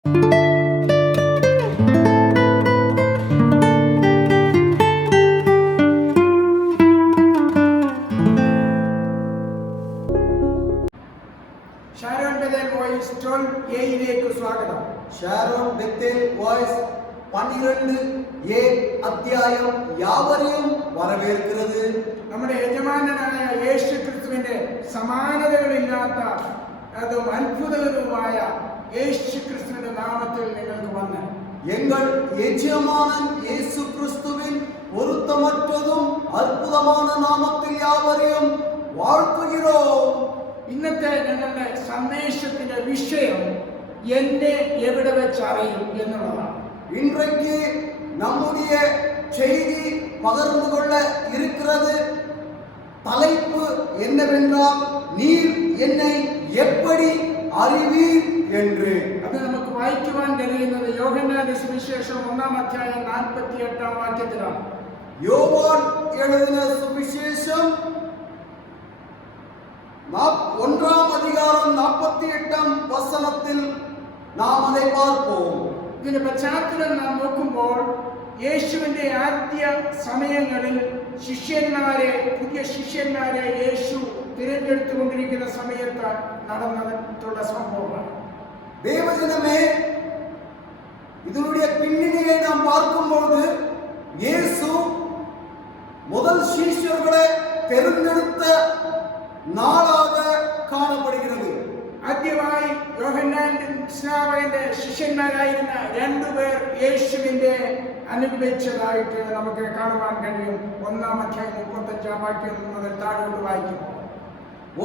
Sharon ബെത്തേൽ voice 12A സ്വാഗതം. Sharon ബെത്തേൽ voice 12A അധ്യായം യാവരെയും വരവേൽക്കുന്നത്. നമ്മുടെ യജമാനനായ യേശു ക്രിസ്തുവിന്റെ സമാനതകളില്ലാത്ത അതും അത്ഭുതകരവുമായ യേശു ക്രിസ്തുവിന്റെ നാമത്തിൽ നിങ്ങൾക്ക് വന്ന് எங்கள் எஜமானன் இயேசு கிறிஸ்துவின் பொருத்தமற்றதும் அற்புதமான நாமத்தில் யாவரையும் வாழ்த்துகிறோம். ഇന്നത്തെ ഞങ്ങളുടെ സന്ദേശത്തിന്റെ വിഷയം എന്നെ എവിടെ വെച്ച് അറിയും എന്നുള്ളതാണ്. இன்றைக்கு நம்முடைய செய்தி பகிர்ந்து கொள்ள இருக்கிறது தலைப்பு என்னவென்றால் நீர் என்னை எப்படி அறிவீர் என்று. അത് നമുക്ക് വായിക്കുവാൻ കഴിയുന്നത് യോഹന്നാന്റെ സുവിശേഷം 1-ാം അധ്യായം 48-ാം വാക്യത്തിലാണ്. யோவான் எழுதின சுவிசேஷம் 1-ാം அதிகாரம் 48-ാം വചനത്തിൽ നാം அதை பார்ப்போம். ഇതിന്റെ പശ്ചാത്തലം നാം നോക്കുമ്പോൾ യേശുവിന്റെ ആദ്യ സമയങ്ങളിൽ പുതിയ ശിഷ്യന്മാരെ യേശു തിരഞ്ഞെടുത്തുകൊണ്ടിരിക്കുന്ന സമയത്ത് നടന്നിട്ടുള്ള സംഭവമാണ്. தேவஜனமே, இதனுடைய பின்னணியை நாம் பார்க்கும்போது இயேசு முதல் சீஷர்களை தேர்ந்தெடுத்த നാളാക കാണപ്പെടുகிறது. ആദ്യമായി യോഹന്നാന്റെ സ്നാപകന്റെ ശിഷ്യന്മാരായിരുന്ന രണ്ടുപേർ യേശുവിന്റെ അനുഗ്രഹിച്ചതായിട്ട് നമുക്ക് കാണുവാൻ കഴിയും. 1-ാം അധ്യായം 35-ാം വാക്യം മുതൽ താഴോട്ട് വായിക്കും.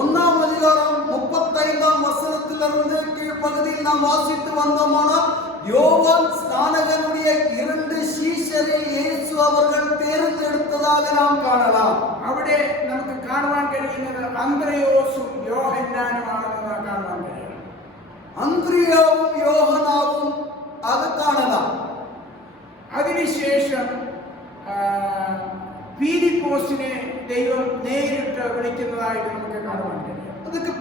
1-ാം அதிகாரம் 35-ാം வசனத்திலிருந்து கீழ்ப்பகுதியில் நாம் வாசித்து வந்தோமானால் யோவான் ஸ்நானகனுடைய 2 சீஷரை இயேசு அவர்கள் தேர்ந்தெடுத்ததாக நாம் കാണலாம். അവിടെ നമുക്ക് കാണുവാൻ കഴിയുന്നത് അന്ത്രയോസും യോഹന്നാനുമാണെന്ന് കാണുവാൻ കഴിയും. അന്ത്രയോവും യോഹന്നാവും അത് കാണലാം. അതിനുശേഷം പീലിപ്പോസിനെ ദൈവം നേരിട്ട് വിളിക്കുന്നതായിട്ട് നമുക്ക് കാണുവാൻ കഴിയും. அதுக்கு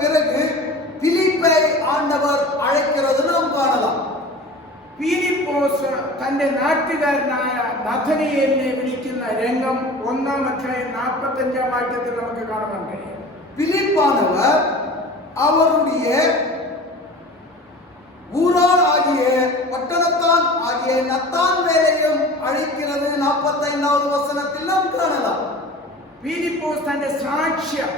பிறகு பிலிப்பை ஆண்டவர் அழைக்கிறது நாம் കാണலாம். പീലിപ്പോസ് തന്റെ നാട്ടുകാരനായ നഥനയേലിനെ വിളിക്കുന്ന രംഗം 1-ാം അധ്യായം 45-ാം വാക്യത്തിൽ നമുക്ക് കാണാൻ കഴിയും. பிலிப்பானவர் அவருடைய ஊரார் ஆகிய பட்டணத்தான் ஆகிய நத்தான்வேலையும் அழைக்கிறது 45-வது வசனத்தில் நாம் കാണலாம். പീലിപ്പോസ് തന്റെ സാക്ഷ്യം,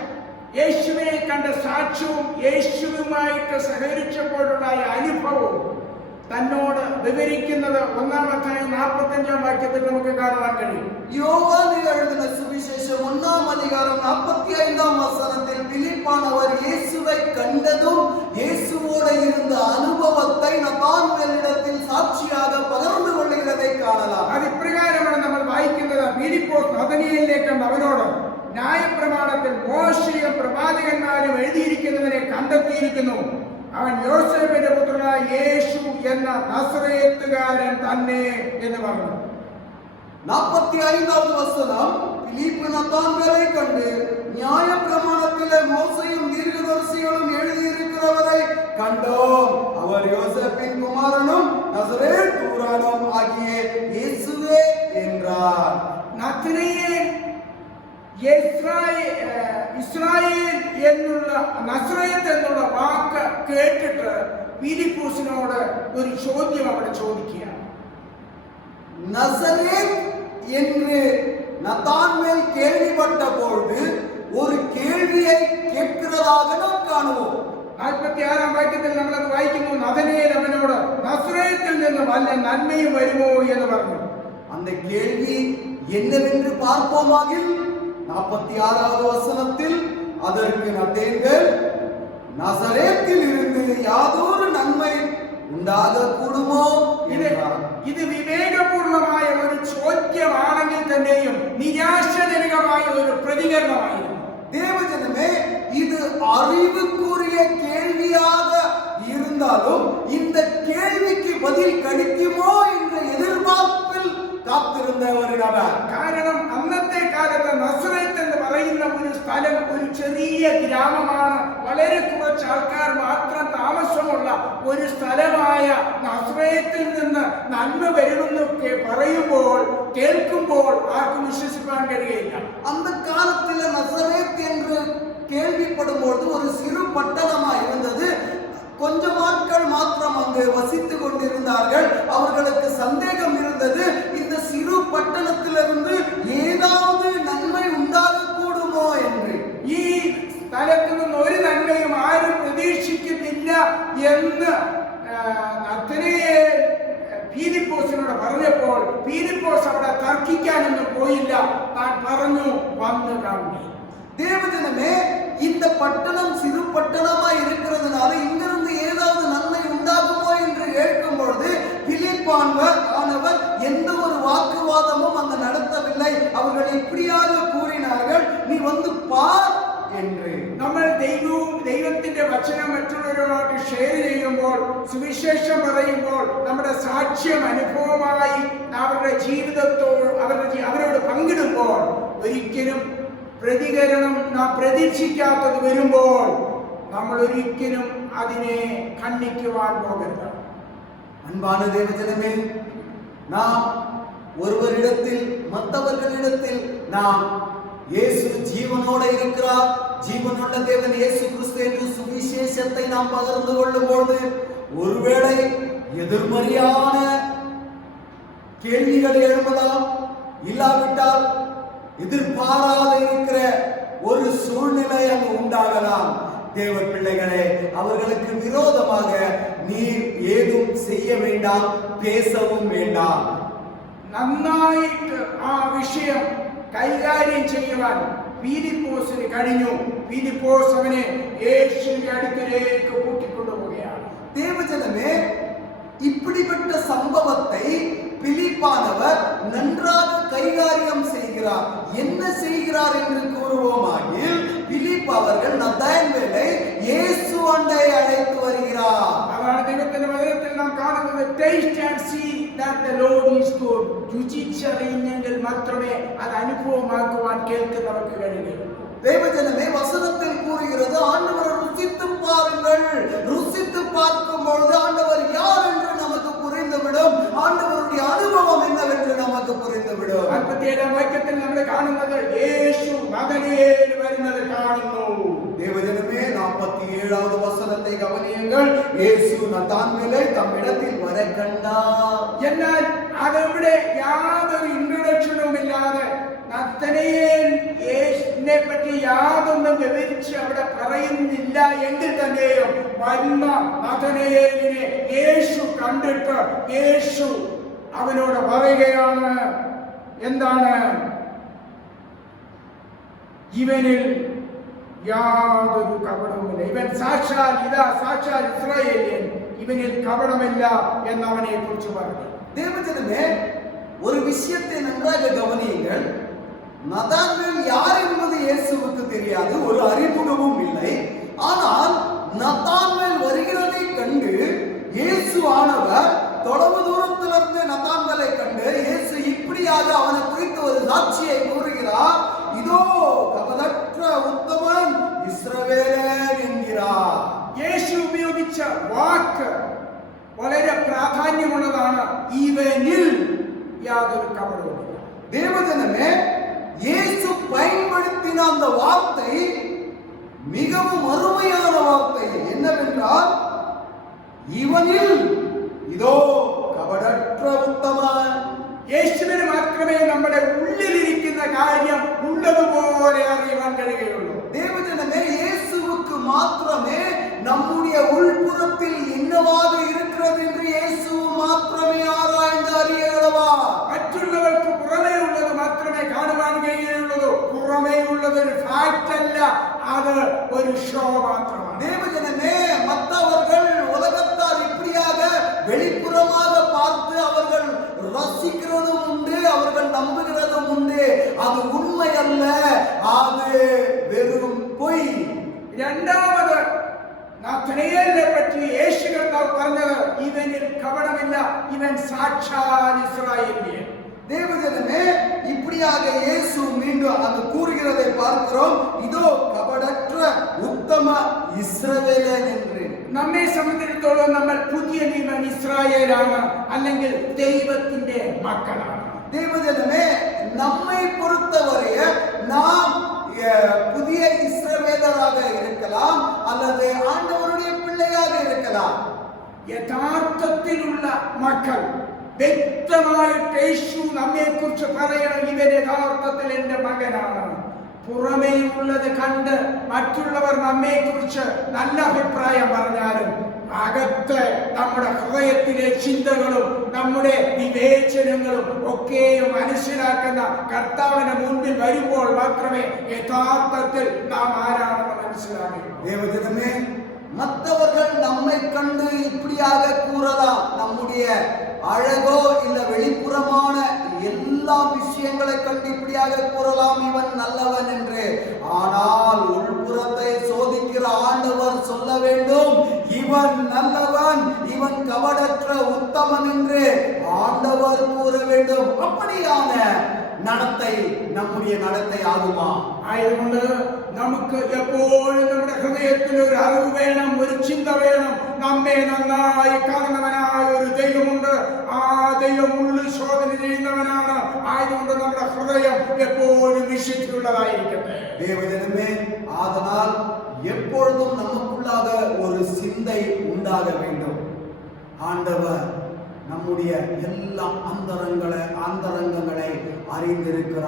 യേശുവിനെ കണ്ട സാക്ഷ്യവും യേശുവുമായിട്ട് സഹകരിച്ചപ്പോഴുള്ള അനുഭവവും തന്നോട് വിവരിക്കുന്നത് 1-ാം അധ്യായം 45-ാം വാക്യത്തിൽ നമുക്ക് കാണാൻ കഴിയും. யோவான் எழுதின சுவிசேஷம் 1-ாம் அதிகாரம் 45-ாம் வசனத்தில் பிலிப்பானவர் இயேசுவை கண்டதும் இயேசுவோடு இருந்த அனுபவத்தை நத்தான்வேலிடத்தில் சாட்சியாக பகிர்ந்து கொள்கிறதை കാണலாம். അത് ഇപ്രകാരമാണ് നമ്മൾ വായിക്കുന്നത്. പീലിപ്പോസ് നഥനയേലിനെ കണ്ട് അവനോട്, ന്യായപ്രമാണത്തിൽ മോശയും പ്രവാചകന്മാരും എഴുതിയിരിക്കുന്നതിനെ കണ്ടെത്തിയിരിക്കുന്നു. അവൻ യോസേഫിന്റെ പുത്രനായ യേശു എന്ന നസറേത്തുകാരൻ തന്നെ എന്ന് പറഞ്ഞു. 45-வது வசனம், பிலிப்பு நத்தான்வேலை கண்டு நியாயப்பிரமாணத்திலே மோசேயும் தீர்க்கதரிசிகளும் எழுதியிருக்கிறவரை கண்டோம். அவர் யோசேப்பின் குமாரனும் நசரேத் ஊரானும் ஆகிய இயேசுவே என்றார். നഥനയേൽ ഇസ്രായേൽ എന്നുള്ള നസറേത്ത് എന്നുള്ള വാക്ക് കേട്ടിട്ട് പീലിപ്പോസിനോട് ഒരു ചോദ്യം അവിടെ ചോദിക്കുകയാണ്. நசரேத் என்று நத்தான்வேல் கேள்விப்பட்ட பொழுது ஒரு கேள்வியை கேட்கிறதாக நாம் കാണുவோம். 46-ാം വാക്യത്തിൽ നമ്മളത് വായിക്കുന്നു. നഥനയേൽ അവനോട്, നസറേത്തിൽ നിന്ന് വല്ല നന്മയും വരുമോ എന്ന് പറഞ്ഞു. அந்த கேள்வி என்னவென்று பார்ப்போமாகில் 46-வது வசனத்தில் அதற்கு நத்தேன்வேல், நசரேத்தில் இருந்து யாதொரு நன்மை ഉണ്ടാക കൂടുമോ என்றார். ഇത് വിവേകപൂർണമായ ഒരു ചോദ്യമാണെങ്കിൽ തന്നെയും നിരാശജനകമായ ഒരു പ്രതികരണമായിരുന്നു. தேவஜனமே, இது அறிவுக்குரிய கேள்வியாக இருந்தாலும் இந்த கேள்விக்கு பதில் கிடைக்குமோ என்ற எதிர்பார்ப்பில் കാത്തിരുന്ന ഒരു നബർ. കാരണം അന്നത്തെ കാലത്ത് നസറേത്ത് എന്ന് പറയുന്ന ഒരു സ്ഥലം ഒരു ചെറിയ ഗ്രാമമാണ്. വളരെ കുറച്ച് ആൾക്കാർ മാത്രം താമസമുള്ള ഒരു സ്ഥലമായ നസ്രയത്തിൽ നിന്ന് നന്മ വരുമെന്നൊക്കെ പറയുമ്പോൾ കേൾക്കുമ്പോൾ ആർക്കും വിശ്വസിക്കാൻ കഴിയില്ല. அந்த காலத்தில் நசரேத் என்று கேள்விப்படும்போது ஒரு சிறு பட்டணமா இருந்தது. கொஞ்சம் ஆட்கள் மாத்திரம் அங்கு வசித்துக் கொண்டிருந்தார்கள். அவர்களுக்கு சந்தேகம் இருந்தது, இந்த சிறு பட்டணத்திலிருந்து ஏதாவது நன்மை உண்டாகக்கூடுமோ என்று. ഈ സ്ഥലത്തു നിന്ന് ഒരു നന്മയും ആരും പ്രതീക്ഷിക്കുന്നില്ല എന്ന് നഥനയേൽ ഫിലിപ്പോസിനോട് പറഞ്ഞപ്പോൾ ഫിലിപ്പോസ് അവിടെ തർക്കിക്കാനൊന്നും പോയില്ല. താൻ പറഞ്ഞു, വന്ന് കാണി. தேவஜனமே, இந்த பட்டணம் சிறு பட்டணமாய் இருக்கிறதுனால இங்கிருந்து ஏதாவது நன்மை உண்டாகுமோ என்று கேட்கும் பொழுது பிலிப்பானவர் எந்த ஒரு வாக்குவாதமும் அங்கு நடத்தவில்லை. அவர்கள் இப்படியாக கூறினார்கள், நீ வந்து பார் என்று. നമ്മൾ ദൈവത്തിന്റെ വചനം മറ്റുള്ളവരോട് ഷെയർ ചെയ്യുമ്പോൾ, സുവിശേഷം പറയുമ്പോൾ, നമ്മുടെ സാക്ഷ്യം അനുഭവമായി അവരുടെ അവരോട് പങ്കിടുമ്പോൾ ഒരിക്കലും പ്രതികരണം നാം പ്രതീക്ഷിക്കാത്തത് വരുമ്പോൾ നമ്മൾ ഒരിക്കലും അതിനെ ഖണ്ഡിക്കുവാൻ പോകരുത്. அன்பான தேவஜனமே, நாம் ஒருவரிடத்தில் மற்றவர்களிடத்தில் நாம் இயேசு ஜீவனோடு இருக்கிறார், ஜீவனுள்ள தேவன் இயேசு கிறிஸ்து என்று சுவிசேஷத்தை நாம் பகிர்ந்து கொள்ளும்போது ஒருவேளை எதிர்மறையான கேள்விகள் எழும்பலாம், இல்லாவிட்டால் எதிர்பாராத இருக்கிற ஒரு சூழ்நிலை அங்கு உண்டாகலாம். தேவ பிள்ளைகளே, அவர்களுக்கு விரோதமாக நீர் ஏதும் செய்ய வேண்டாம், பேசவும் வேண்டாம். നന്നായിട്ട് ആ വിഷയം കൈകാര്യം ചെയ്യുവാൻ ഫിലിപ്പോസിന് കഴിഞ്ഞു. ഫിലിപ്പോസ് അവനെ യേശുവിന്റെ അടുക്കലേക്ക് കൂട്ടിക്കൊണ്ടുപോവുകയാണ്. தேவஜனமே, இப்படிப்பட்ட சம்பவத்தை பிலிப்பானவர் நன்றாக கைகாரியம் செய்கிறார். என்ன செய்கிறார் என்று கூறுவோமாகில், பிலிப் அவர்கள் நத்தான்வேலை இயேசு அண்டை அழைத்து வருகிறார். அതാണ് ദൈവത്തിന്റെ വചനത്തിൽ നാം കാണുന്നത്, taste and see that the Lord is good. രുചിച്ചറിഞ്ഞെങ്കിൽ മാത്രമേ അത് അനുഭവമാക്കുവാൻ കേൾക്കുന്നവർക്ക് കഴിയുകയുള്ളൂ. தேவஜனமே, வசனத்தில் கூறுகிறது, ஆண்டவரை ருசித்து பாருங்கள். ருசித்து பார்க்கும் பொழுது ஆண்டவர் யார் என்று நமக்கு புரிந்துவிடும், ஆண்டவருடைய அனுபவம் என்னவென்று நமக்கு புரிந்துவிடும். 47 വാക്യത്തിൽ നമ്മൾ കാണുന്നത് യേശു നഥനയേൽ വരുന്നത് കാണുന്നു. தேவஜனமே, 47வது வசனத்தை கவனியுங்கள். இயேசு நத்தான்வேலை தம்மிடத்தில் வர கண்டார். എന്നാൽ അതവിടെ യാതൊരു ഇൻട്രൊഡക്ഷനും ഇല്ലാതെ നഥനയേൽ യേശുവിനെ പറ്റി യാതൊന്നും വിവരിച്ച് അവിടെ പറയുന്നില്ല എങ്കിൽ തന്നെയും വന്ന നഥനയേലിനെ യേശു കണ്ടിട്ട് യേശു അവനോട് പറയുകയാണ്, എന്താണ്? ഇവനിൽ യാതൊരു കപടവുമില്ല. ഇവൻ സാക്ഷാൽ ഇസ്രായേലിയൻ, ഇവനിൽ കപടമില്ല എന്നവനെ കുറിച്ച് പറഞ്ഞു. தேவஜனமே, ஒரு விஷயத்தை நன்றாக கவனியுங்கள். நதான்வேல் யார் என்பது இயேசுவுக்கு தெரியாது, ஒரு அறிமுகமும் இல்லை. ஆனால் நத்தான்வேல் வருகிறதை கண்டு இயேசு ஆனவர் தொலைவு தூரத்திலிருந்து நத்தான்வேலை கண்டு இயேசு இப்படியாக அவனை குறித்து ஒரு சாட்சியை கூறுகிறார். இதோ கபடற்ற உத்தமன் இஸ்ரவேலன் என்கிறார். യേശു ഉപയോഗിച്ച വാക്ക് വളരെ പ്രാധാന്യമുള്ളതാണ്. ഇവനിൽ യാതൊരു കപടവുമില്ല. தேவஜனமே, இயேசு பயன்படுத்தின அந்த வார்த்தை மிகவும் அருமையான வார்த்தை. என்னவென்றால், இவனில் இதோ கபடற்ற உத்தமன். യേശുവിന് മാത്രമേ നമ്മുടെ ഉള്ളിലിരിക്കുന്ന കാര്യം ഉള്ളതുപോലെ അറിയാൻ കഴിയുകയുള്ളൂ. தேவஜனமே, இயேசுவுக்கு மாத்திரமே நம்முடைய உள்புறத்தில் என்னவாக இருக்கிறது என்று இயேசு மாத்திரமே ஆராய்ந்து அறியவா. മറ്റുള്ളവർക്ക് പുറമേ ഉള്ളത് മാത്രമേ കാണുവാൻ കഴിയുള്ളൂ. പുറമേ ഉള്ളത് ഒരു ഫാക്ട് അല്ല, അത് ഒരു ഷോ മാത്രമാണ്. தேவஜனமே, மற்றவர்கள் உலகத்தார் இப்படியாக வெளிப்புறமாக பார்த்து அவர்கள் ரசிக்கிறதும் உண்டு, அவர்கள் நம்புகிறதும் உண்டு. அது உண்மை அல்ல, அது வெறும் பொய். രണ്ടാമത് നഥനയേലിനെ പറ്റി യേശു കർത്താവ് പറഞ്ഞത്, ഇവനിൽ കപടമില്ല, ഇവൻ സാക്ഷാൽ ഇസ്രായേലിയൻ. தேவஜனமே, இப்படியாக இயேசு மீண்டும் அது கூறுகிறதை பார்க்கிறோம். இதோ கபடற்ற உத்தம இஸ்ரவேலன் என்று. നമ്മെ സംബന്ധിച്ചിടത്തോളം നമ്മൾ പുതിയ നിയമം ഇസ്രായേലാണ്, അല്ലെങ്കിൽ ദൈവത്തിന്റെ മക്കളാണ്. தேவஜனமே, நம்மை பொறுத்தவரைய நாம் புதிய இஸ்ரவேலராக இருக்கலாம் அல்லது ஆண்டவருடைய பிள்ளையாக இருக்கலாம். യഥാർത്ഥത്തിലുള്ള മക്കൾ വ്യക്തമായിട്ട് യേശു നമ്മെക്കുറിച്ച് പറയണം, ഇവൻ യഥാർത്ഥത്തിൽ എൻ്റെ മകനാണ്. പുറമേയുള്ളത് കണ്ട് മറ്റുള്ളവർ നമ്മെക്കുറിച്ച് നല്ല അഭിപ്രായം പറഞ്ഞാലും അകത്ത് നമ്മുടെ ഹൃദയത്തിലെ ചിന്തകളും നമ്മുടെ വിവേചനങ്ങളും ഒക്കെ മനസ്സിലാക്കുന്ന കർത്താവിന്റെ മുൻപിൽ വരുമ്പോൾ മാത്രമേ യഥാർത്ഥത്തിൽ നാം ആരാണെന്ന് മനസ്സിലാകൂ. தேவஜனமே, மற்றவர்கள் நம்மை கண்டு இப்படியாக கூறலாம், நம்முடைய அழகோ இல்ல வெளிப்புறமான எல்லா விஷயங்களை கண்டு இப்படியாக கூறலாம் இவன் நல்லவன் என்று. ஆனால் உள்புறத்தை சோதிக்கிற ஆண்டவர் சொல்ல வேண்டும், இவன் நல்லவன், இவன் கவடற்ற உத்தமன் என்று ஆண்டவர் கூற வேண்டும். அப்படியான നടത്തൈ നമ്മുടെ നടത്തൈ ആകുമാ? ആയതുകൊണ്ട് നമുക്ക് എപ്പോഴും നമ്മുടെ ഹൃദയത്തിൽ ഒരു അറിവ് വേണം, ഒരു ചിന്ത വേണം. നമ്മെ നന്നായി കാണുന്നവനായ ഒരു ദൈവമുണ്ട്. ആ ദൈവം ഉള്ളിൽ ശോധന ചെയ്യുന്നവനാണ്. ആയതുകൊണ്ട് നമ്മുടെ ഹൃദയം എപ്പോഴും വിശുദ്ധിയുള്ളതായിരിക്കട്ടെ. தேவஜனமே, ஆதலால் எப்பொழுதும் நமக்குள்ளாக ஒரு சிந்தை உண்டாக வேண்டும். ஆண்டவர் நம்முடைய எல்லா அந்தரங்கங்களை அறிந்திருக்கிற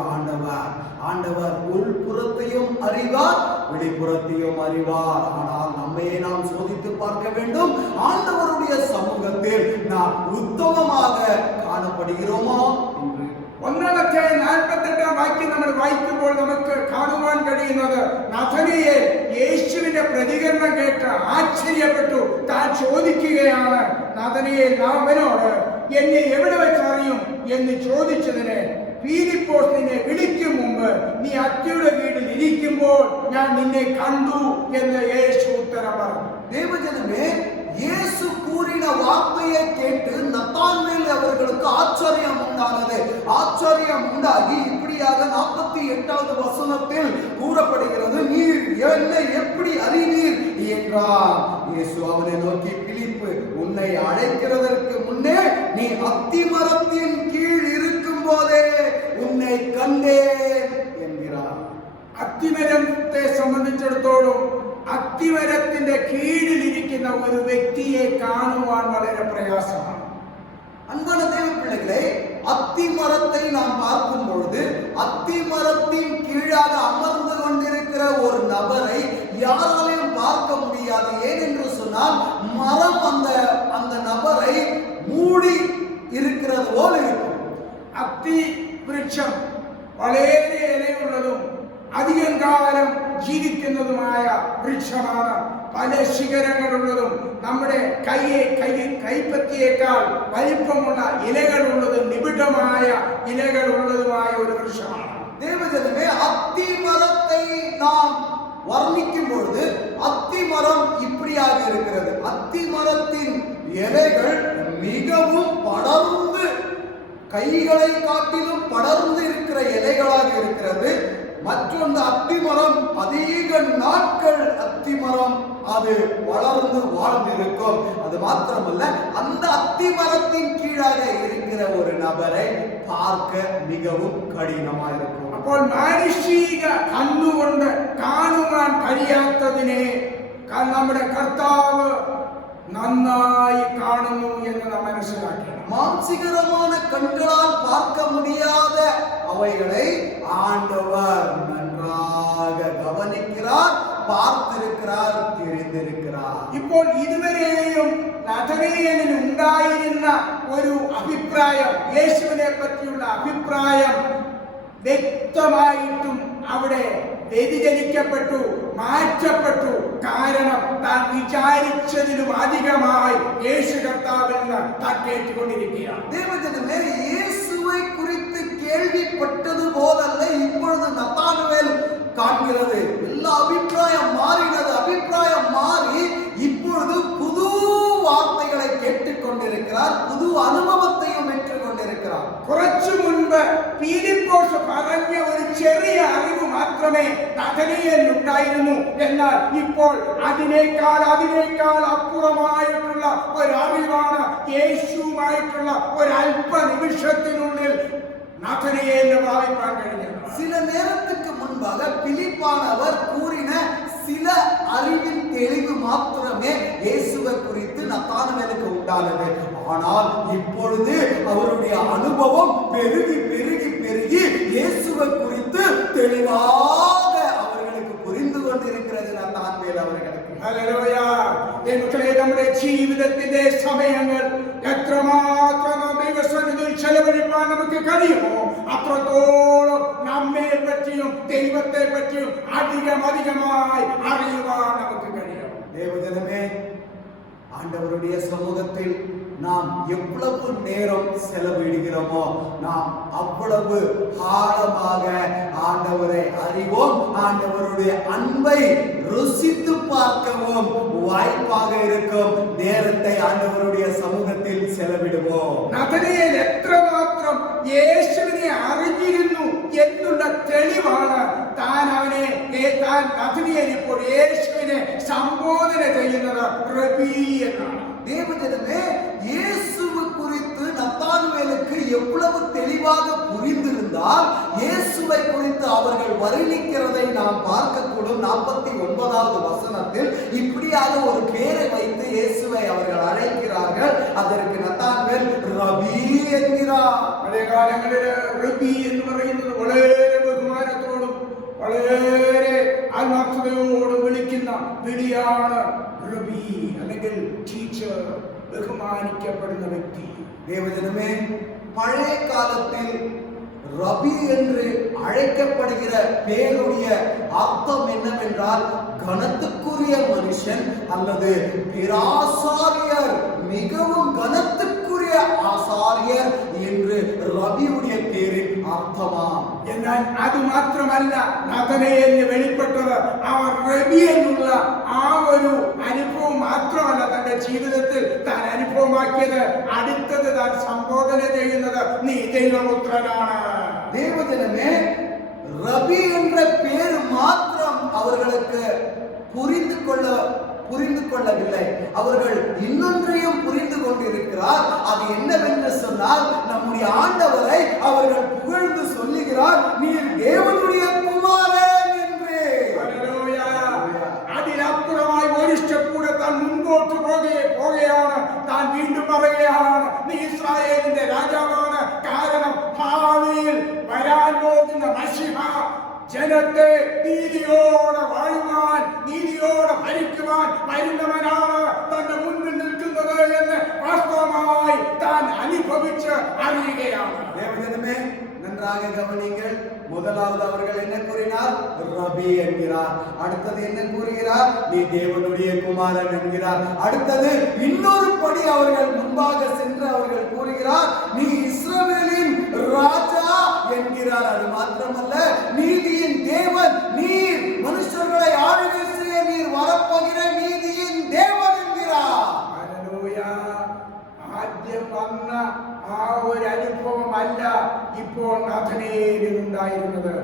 ஆண்டவர் உள்புறத்தையும் அறிவார், வெளிப்புறத்தையும் அறிவார். ஆனால் நம்மையே நாம் சோதித்து பார்க்க வேண்டும். ஆண்டவருடைய சமூகத்தில் நாம் உத்தமமாக காணப்படுகிறோமா என்று 1:48 വാക്യം നമ്മൾ വായിക്കുമ്പോൾ നമുക്ക് കാണുവാൻ കഴിയുന്നത്, നഥനയേൽ യേശുവിന്റെ പ്രതികരണം കേട്ട് ആശ്ചര്യപ്പെട്ടു. താൻ ചോദിക്കുകയാണ്, നഥനയേൽ അവനോട് എന്നെ എവിടെ വെച്ചറിയും എന്ന് ചോദിച്ചതിന്, ഫിലിപ്പോസ് നിന്നെ വിളിക്കും മുമ്പ് നീ അത്തിയുടെ വീട്ടിൽ ഇരിക്കുമ്പോൾ ഞാൻ നിന്നെ കണ്ടു എന്ന് യേശു ഉത്തരം പറഞ്ഞു. தேவஜனமே, இயேசு கூறின வார்த்தையை கேட்டு நத்தான்வேல் அவர்களுக்கு ஆச்சரியம் உண்டானது. ஆச்சரியம் உண்டாகி இப்படியாக 48வது வசனத்தில் கூறப்படுகிறது, நீர் என்னை எப்படி அறிவீர் என்றார். இயேசு அவனை நோக்கி, பிலிப்பு, உன்னை அழைக்கிறதற்கு முன்னே நீ அத்திமரத்தின் கீழ் இருக்கும் போதே உன்னை கண்டேன் என்கிறார். അത്തിമരത്തെ സംബന്ധിച്ചിടത്തോളം അത്തിമരത്തിന്റെ കീഴിലിരിക്കുന്ന ഒരു വ്യക്തിയെ കാണുവാൻ വളരെ പ്രയാസമാണ്. அன்பான தேவ பிள்ளைகளே, அத்தி மரத்தை நாம் பார்க்கும் பொழுது அத்தி மரத்தின் கீழாக அமர்ந்து கொண்டிருக்கிற ஒரு நபரை யாராலையும் பார்க்க முடியாது. ஏனென்று சொன்னால் மரம் அந்த நபரை மூடி இருக்கிறது போல இருக்கும். അത്തി വൃക്ഷം വളരെ ഇലയുള്ളതും അധികം കാലം ജീവിക്കുന്നതുമായ വൃക്ഷമാണ്. പല ശിഖരങ്ങളുള്ളതും നമ്മുടെ കൈപ്പത്തിയേക്കാൾ വലിപ്പമുള്ള ഇലകളുള്ളതും നിബിഡമായ ഇലകളുള്ളതുമായ ഒരു വൃക്ഷമാണ്. தேவஜனமே, அத்தி மரத்தை நாம் வர்ணிக்கும் பொழுது அத்தி மரம் இப்படியாக இருக்கிறது. அத்தி மரத்தின் இலைகள் மிகவும் படர்ந்து, கைகளை காட்டிலும் படர்ந்து இருக்கிற இலைகளாக இருக்கிறது. மற்றொன்று அத்திமரம் அதிக நாட்கள் அத்திமரம் அது வளர்ந்து வாழ்ந்திருக்கும். அது மாத்திரமல்ல, அந்த அத்திமரத்தின் கீழாக இருக்கிற ஒரு நபரை பார்க்க மிகவும் கடினமா இருக்கும். അപ്പോൾ മാനുഷിക കണ്ണുകൊണ്ട് കാണുവാൻ കഴിയാത്തതിനെ നമ്മുടെ കർത്താവ് നന്നായി കാണുന്നു എന്ന് നാം മനസ്സിലാക്കണം. மாம்சிகரமான கண்களால் பார்க்க முடியாத அவைகளை ஆண்டவர் நன்றாக கவனிக்கிறார், பார்த்திருக்கிறார், தெரிந்திருக்கிறார். ഇപ്പോൾ ഇതുവരെയും നഥനയേലിൽ ഉണ്ടായിരുന്ന ഒരു അഭിപ്രായം, യേശുവിനെ പറ്റിയുള്ള അഭിപ്രായം വ്യക്തമായിട്ടും അവിടെ വ്യതിചലിക്കപ്പെട്ടു, മാറ്റപ്പെട്ടു. കാരണം താൻ വിചാരിച്ചതിലും അധികമായി യേശു കർത്താവിൽ നിന്ന് താൻ കേട്ടുകൊണ്ടിരിക്കുകയാണ്. தேவஜனமே, இயேசுவை குறித்து கேள்விப்பட்டது போலல்ல இப்பொழுது நத்தானுவேல் காண்கிறது. எல்லா அபிப்பிராயம் மாறினது. அபிப்பிராயம் மாறி இப்பொழுது புது வார்த்தைகளை கேட்டுக்கொண்டிருக்கிறார், புது அனுபவத்தையும் பெற்றுக்கொண்டிருக்கிறார். കുറച്ചു മുൻപ് ഫിലിപ്പോസ് പറഞ്ഞ ഒരു ചെറിയ അറിവ് മാത്രം മാത്രമേ നഥനയേലിൽ ഉണ്ടായിരുന്നു. എന്നാൽ ഇപ്പോൾ അതിനേക്കാൾ അപ്പുറമായിട്ടുള്ള ഒരറിവാണ് യേശുവുമായിട്ടുള്ള ഒരല്പ നിമിഷത്തിനുള്ളിൽ നഥനയേലിന് പ്രാപിക്കാൻ കഴിഞ്ഞത്. சில நேரத்துக்கு முன்பாக பிலிப்பானவர் கூறின சில அறிவின் தெளிவு மாத்திரமே இயேசுவை குறித்து நத்தானவேலுக்கு உண்டானது. ஆனால் இப்பொழுது அவருடைய அனுபவம் பெருகி பெருகி பெருகி இயேசுவை குறித்து தெளிவாக அவர்களுக்கு புரிந்து கொண்டிருக்கிறது நத்தானவேல் அவர்களுக்கு. ഹല്ലേലൂയ. നമ്മുടെ ജീവിതത്തിന്റെ സമയങ്ങൾ എത്രമാത്രം ദൈവസന്നിധിയിൽ ചെലവഴിക്കാൻ നമുക്ക് കഴിയുമോ അത്രത്തോളം നമ്മെ പറ്റിയും ദൈവത്തെ പറ്റിയും അധികമായി അറിയുവാൻ നമുക്ക് കഴിയും. தேவஜனமே, ஆண்டவருடைய சமூகத்தில் நாம் எவ்வளவு நேரம் செலவிடுகிறோமோ நாம் அவ்வளவு ஆழமாக ஆண்டவரை அறிவோம், ஆண்டவருடைய அன்பை ருசித்து பார்க்கவும் வாய்ப்பாக இருக்கும் நேரத்தை ஆண்டவருடைய சமூகத்தில் செலவிடுவோம். നഥനയേൽ എത്രമാത്രം യേശുവിനെ അറിഞ്ഞിരുന്നു എന്നുള്ള തെളിവാണ് താൻ നഥനയേൽ ഇപ്പോൾ യേശുവിനെ സംബോധന ചെയ്യുന്നത് റബീ എന്നാണ്. தேவஜனமே, இயேசுவை குறித்து நத்தானுவேலுக்கு எவ்வளவு தெளிவாக புரிந்திருந்தால் இயேசுவை குறித்து அவர்கள் வர்ணிக்கிறதை நாம் பார்க்கக்கூடும். 49வது வசனத்தில் இப்படியாக ஒரு பெயரை வைத்து இயேசுவை அவர்கள் அழைக்கிறார்கள். அதற்கு நத்தானுவேல் ரபி என்கிறார். പഴയ കാലങ്ങളിൽ റബി എന്ന് പറയുന്നത് വളരെ ബഹുമാനത്തോടും വളരെ ആത്മാർത്ഥതയോടും വിളിക്കുന്ന വിളിയാണ് റബി അല്ലെങ്കിൽ ടീച്ചർ, ബഹുമാനിക്കപ്പെടുന്ന വ്യക്തി. தேவஜனமே, பழைய காலத்தில் ரபி என்று அழைக்கப்படுகிற பேருடைய அர்த்தம் என்னவென்றால் கனத்துக்குரிய மனுஷன் அல்லது பேராசாரியர், மிகவும் கனத்துக்குரிய ஆசாரியர் என்று ரபியுடைய பேரின் அர்த்தமாம். എന്നാൽ അത് മാത്രമല്ല നഥനയേലിന് വെളിപ്പെട്ടത് അവർ റബി എന്നുള്ള ആ ഒരു അനുഭവം മാത്രമല്ല തന്റെ ജീവിതത്തിൽ താൻ അനുഭവമാക്കിയത്. അടുത്തത് താൻ സംബോധന ചെയ്യുന്നത് നീ ദൈവപുത്രനാണ്. தேவஜனமே, ரபி என்ற பேர் மாத்திரம் அவர்களுக்கு புரிந்து கொள்ளவில்லை. அவர்கள் இன்னொன்றையும் புரிந்து கொண்டிருக்கிறார். அது என்னவென்று சொன்னால் நம்முடைய ஆண்டவரை அவர்கள் புகழ்ந்து சொல்லுகிறார், நீர் தேவனுடைய குமாரன் என்று. അതിനപ്പുറമായി ഒരു സ്റ്റെപ്പ് കൂടെ താൻ മുൻപോട്ട് പോകുകയാണ്. താൻ വീണ്ടും പറയുകയാണ്, നീ ഇസ്രായേലിന്റെ രാജാവാണ്. കാരണം ഭാവിയിൽ വരാൻ പോകുന്ന മശിഹ ജനത്തെ നീതിയോടെ വാഴുവാൻ, നീതിയോടെ ഭരിക്കുവാൻ വരുന്നവനാണ് തന്റെ മുന്നിൽ നിൽക്കുന്നത് എന്ന് വാസ്തവമായി താൻ അനുഭവിച്ച് അറിയുകയാണ്. தேவஜனமே, நன்றாக கவனிங்கள். முதலாவது அவர்கள் என்ன கூறினார்? ரபி என்கிறார். அடுத்தது என்ன கூறுகிறார்? நீ தேவனுடைய குமாரன் என்கிறார். அடுத்தது இன்னொரு படி அவர்கள் முன்பாக சென்று அவர்கள் கூறுகிறார், நீ இஸ்ரவேலின் ராஜா என்கிறார். அது மாத்திரமல்ல, நீதியின் தேவன், நீர் மனுஷர்களை ஆளுகை செய்ய நீர் வரப்போகிற நீதியின் தேவன் என்கிறார். ആദ്യം വന്ന ആ ഒരു അനുഭവമല്ല ഇപ്പോൾ നഥനയേലിൽ ഉണ്ടായിരുന്നത്.